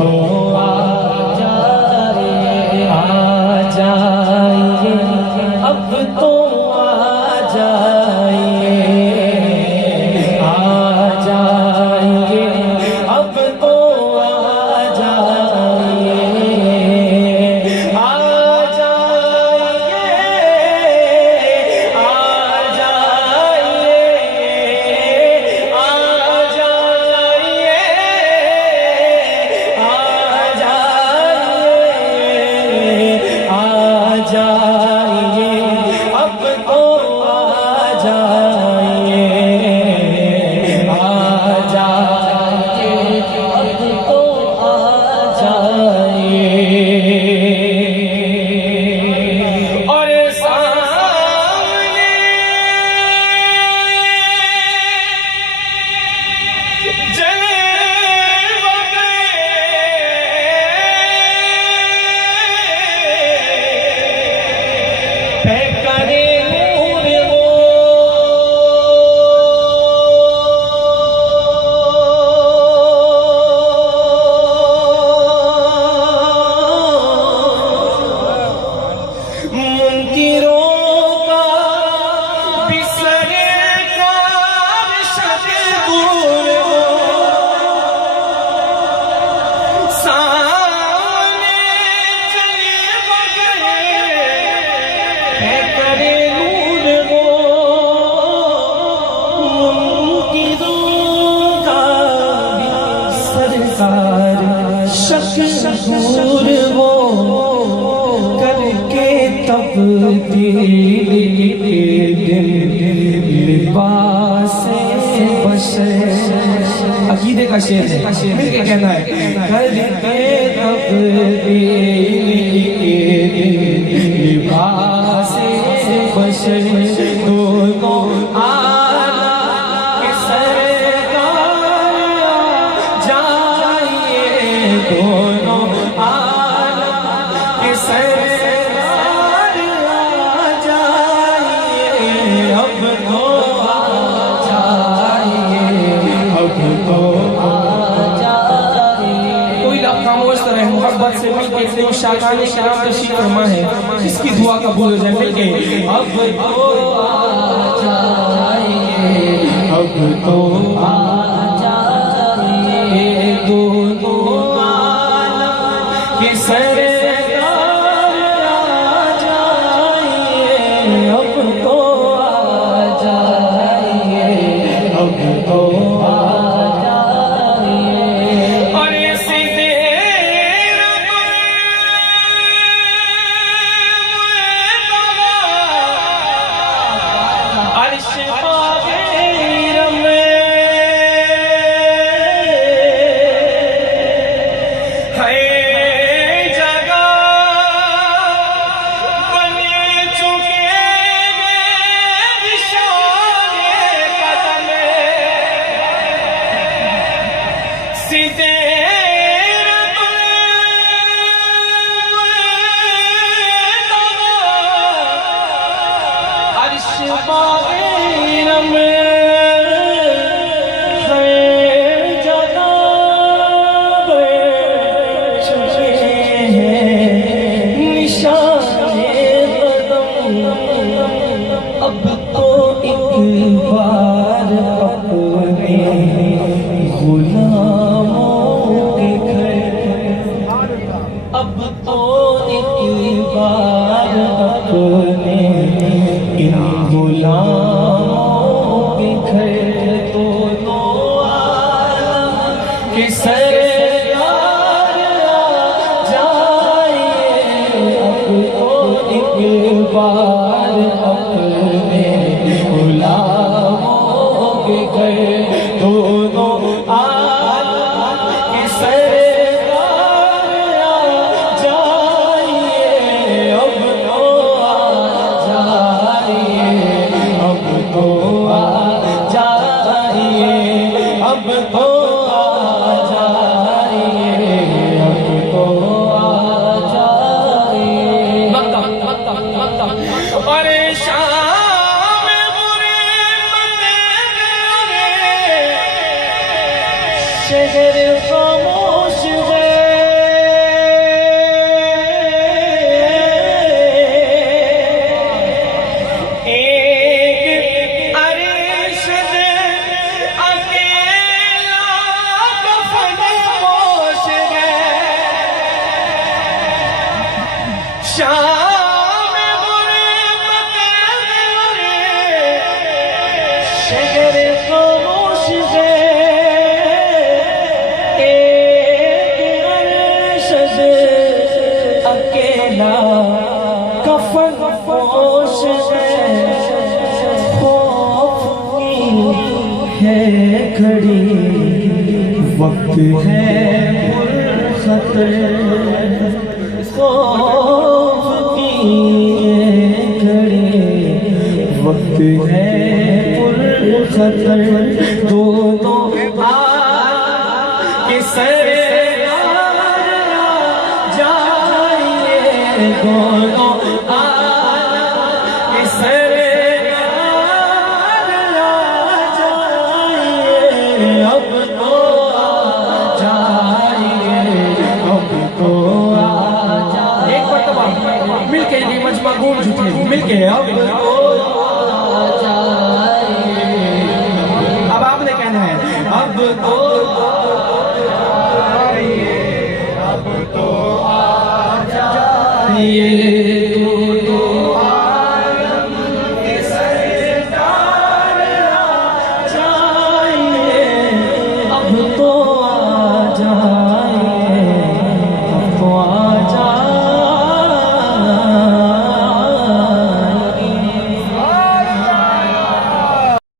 तो आ जाइए, अब तो आ जाइए, अब तो आ जाइए, दूर वो करके तब्दील लिबास बशर। अकीदे का शेर है, मिल के कहना है, करके तब्दील लिबास बशर दोनों आला के सरकार जाइए, दोनों आला के सरकार जाइए, अब तो आ जाइए, अब तो आ जाइए। कोई आप खामोश रहे, मोहब्बत से मिलके इतने शादाने शराब तशरीफ फरमा है, इसकी दुआ कबूल हो जाए मिलके। अब तो आ जाइए, अब तो आ जाइए, दोनों आलम के सरकार आ जाइए, अब तो आ जाइए, अब तो आ जाइए। और ऐसे अब तो एक बार अपने गुलामों के घर, अब तो एक बार अपने इन गुलामों के घर, दोनों आलम के सरकार आ जाइए, अब तो एक बार अपने गुलामों के घर, दोनों आलम के सरकार आ जाइए, अब तो आ जाइए, अब तो आ जाइए, अब तो आ जाइए, अब तो आ जाइए। अरे शाम शहर खामोश है, शाम गुरबत शहर खामोश है, एक अर्श से अकेला कफन पोश है, खौफ की है घड़ी, वक्त है खतर, खौफ की घड़ी, वक्त है खतर, दोनों के सरे जाइए, दोनों के सरे जाइए, अब तो आ जाइए, अब तो आ जाइए। एक मरतबा मिलके ये मजमा गूंज उठे, मिलके अब तो आ जाइए। अब आपने कहना है अब तो जाइए, अब तो आ जाइए।